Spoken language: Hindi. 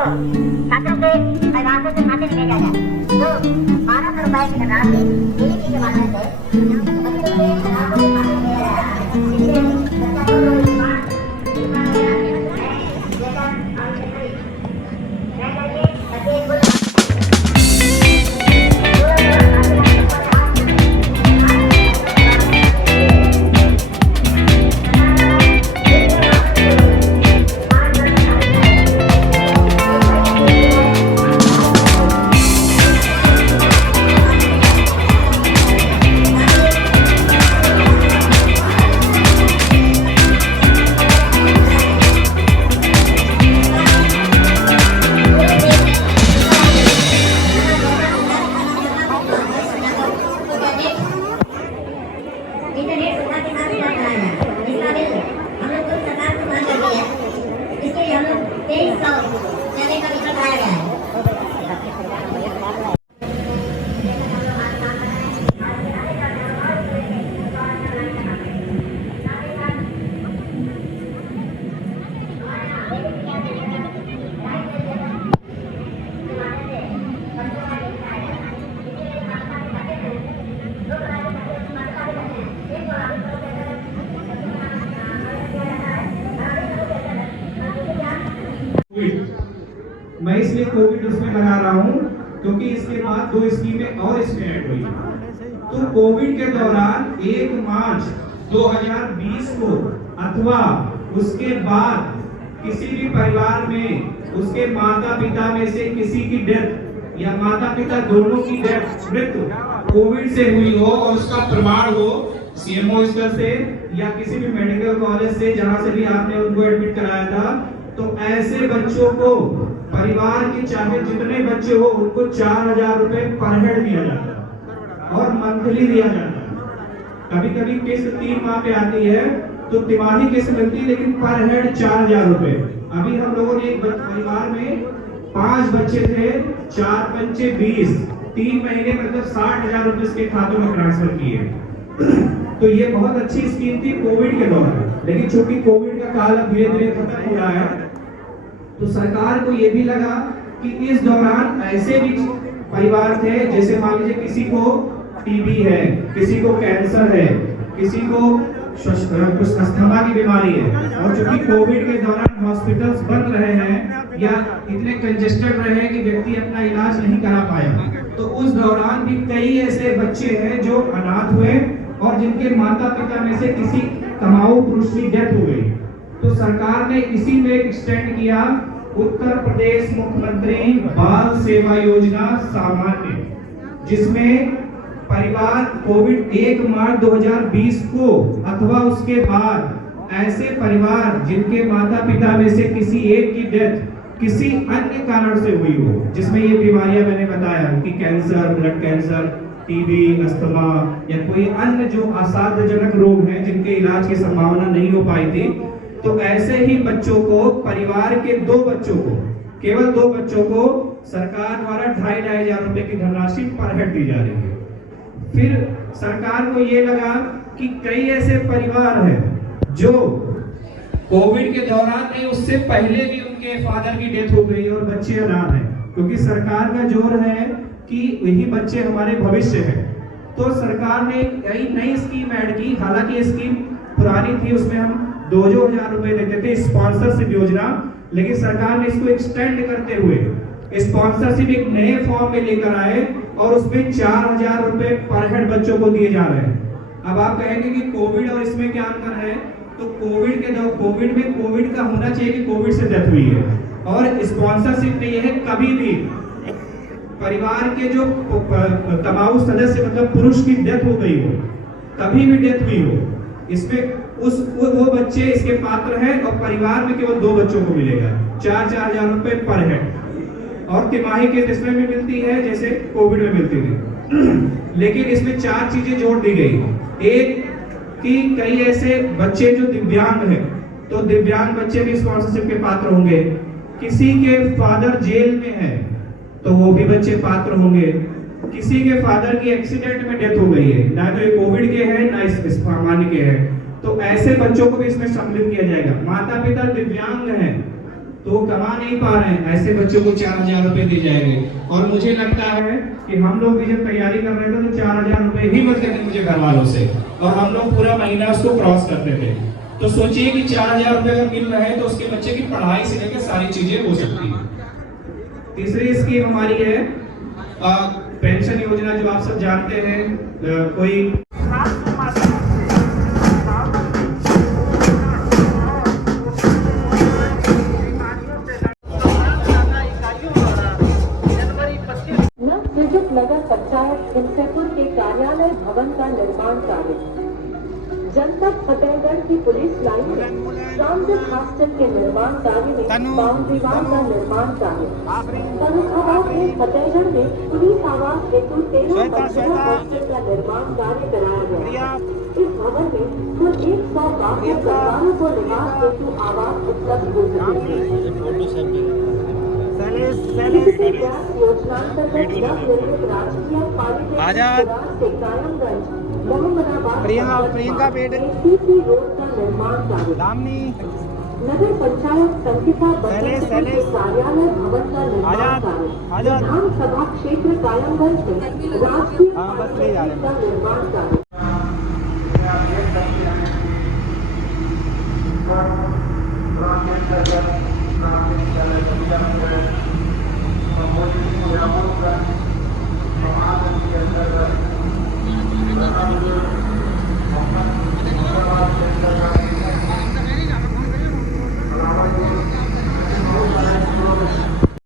छात्रों के अभिभावकों के खाते में भेजा जाए। तो 1200 रुपए की धनराशि डीबीटी के माध्यम से बच्चों के अभिभावकों के खाते में भेजा जाए। इसलिए बच्चा को मैं इसलिए कोविड उसमें लगा रहा हूँ क्योंकि इसके बाद 2 स्कीमें और इसमें ऐड हुई। तो कोविड के दौरान 1 मार्च 2020 को अथवा उसके बाद किसी भी परिवार में उसके माता पिता में से किसी की डेथ या माता पिता दोनों की डेथ मृत्यु कोविड से हुई हो और उसका प्रमाण हो सीएमओ स्तर से या किसी भी मेडिकल कॉलेज से जहां से भी आपने उनको एडमिट कराया था, तो ऐसे बच्चों को परिवार के चाहे जितने बच्चे हो उनको 4000 रुपए पर हेड दिया जाता है और मंथली दिया जाता है। कभी कभी किस्त 3 माह पे आती है तो तिमाही किस्त मिलती है, लेकिन पर हेड 4000 रुपए। अभी हम लोगों ने एक परिवार में 5 बच्चे थे, 4 पंचे 20, 3 महीने मतलब 60,000 रुपए इसके खातों में ट्रांसफर किए। तो ये बहुत अच्छी स्कीम थी कोविड के दौरान, लेकिन चूंकि कोविड का काल अब धीरे धीरे खत्म हो रहा है तो सरकार को ये भी लगा कि इस दौरान ऐसे भी परिवार थे, जैसे मान लीजिए किसी को टीबी है, किसी को कैंसर है, किसी को कुछ अस्थमा की बीमारी है, और चूंकि कोविड के दौरान हॉस्पिटल्स बंद रहे हैं या इतने कंजेस्टेड रहे हैं कि व्यक्ति अपना इलाज नहीं करा पाया, तो उस दौरान भी कई ऐसे बच्चे हैं जो अनाथ हुए और जिनके माता पिता में से किसी कमाऊ पुरुष की डेथ हो गई। तो सरकार ने इसी में एक्सटेंड किया उत्तर प्रदेश मुख्यमंत्री बाल सेवा योजना सामान्य, जिसमें परिवार कोविड 1 मार्च 2020 को अथवा उसके बाद ऐसे परिवार जिनके माता पिता में से किसी एक की डेथ किसी अन्य कारण से हुई हो, जिसमें ये बीमारियां मैंने बताया कि cancer, blood cancer, TB, asthma या कोई अन्य जो असाध्यजनक रोग हैं जिनके इलाज की संभावना नहीं हो पाई थी, तो ऐसे ही बच्चों को, परिवार के 2 बच्चों को, केवल 2 बच्चों को सरकार द्वारा 2,500 रुपए की धनराशि पर हेड दी जा रही है। फिर सरकार को ये लगा कि कई ऐसे परिवार हैं जो कोविड के दौरान नहीं, उससे पहले भी उनके फादर की डेथ हो गई और बच्चे अनाथ हैं, क्योंकि सरकार का जोर है कि यही बच्चे हमारे भविष्य हैं। तो सरकार ने एक नई स्कीम ऐड की, हालांकि ये स्कीम पुरानी थी, उसमें हम 2,000 रुपए देते थे, स्पॉन्सरशिप योजना, लेकिन सरकार ने इसको एक्सटेंड करते हुए स्पॉन्सरशिप एक नए फॉर्म में लेकर आए और उसमें 4,000 रुपए पर हेड बच्चों को दिए जा रहे हैं। अब आप कहेंगे कि कोविड और इसमें क्या अंतर है, तो कोविड में कोविड का होना चाहिए कि कोविड से डेथ हुई है, और स्पॉन्सरशिप में यह है कभी भी परिवार के जो तमाम सदस्य मतलब पुरुष की डेथ हो गई हो, कभी भी डेथ हुई हो, इसमें वो बच्चे इसके पात्र हैं और परिवार में केवल 2 बच्चों को मिलेगा 4,000 रुपए पर हेड, और तिमाही के इसमें भी मिलती है जैसे कोविड में मिलती थी। लेकिन इसमें 4 चीजें जोड़ दी गई। एक कि कई ऐसे बच्चे जो दिव्यांग हैं, तो दिव्यांग बच्चे भी स्पॉन्सरशिप के पात्र होंगे। किसी के फादर जेल में है तो वो भी बच्चे पात्र होंगे। किसी के फादर की एक्सीडेंट में डेथ हो गई है, ना तो ये कोविड के हैं ना इस सामान्य के हैं, तो ऐसे बच्चों को भी इसमें सम्मिलित किया जाएगा। माता पिता दिव्यांग हैं तो वो कमा नहीं पा रहे हैं, ऐसे बच्चों को 4,000 रुपए दिए जाएंगे। और मुझे लगता है कि हम लोग भी जब तैयारी कर रहे थे तो 4,000 रुपए ही मिलते थे मुझे घर वालों से, और हम लोग पूरा महीना उसको क्रॉस करते थे। तो सोचिए कि 4,000 रुपए अगर मिल रहे हैं तो उसके बच्चे की पढ़ाई से लेकर सारी चीजें हो सकती है। तीसरी स्कीम हमारी है पेंशन योजना, जो आप सब जानते हैं। कोई नगर पंचायत सिंसेपुर के कार्यालय भवन का निर्माण कार्य, जनपद फतेहगढ़ की पुलिस लाइन में ट्रांजिट हॉस्टल के निर्माण कार्य में बाउंड्री वाल का निर्माण कार्य, फर्रुखाबाद में फतेहगढ़ में पुलिस आवास हेतु 13 मंजिला हॉस्टल का निर्माण कार्य कराया गया। इस भवन में कुल 152 परिवारों को निवास हेतु आवास उपलब्ध हो सकेंगे। योजनांतर्गत नवनिर्मित राजकीय पालिटेक्निक से कायमगंज मोहम्मदाबाद प्रियंका बेटे रोड का निर्माण कार्य, नगर पंचायत संकिता बच्चन के कार्यालय भवन का निर्माण कार्य, विधानसभा क्षेत्र कायमगंज में राजकीय पालिटेक्निक का निर्माण कार्य,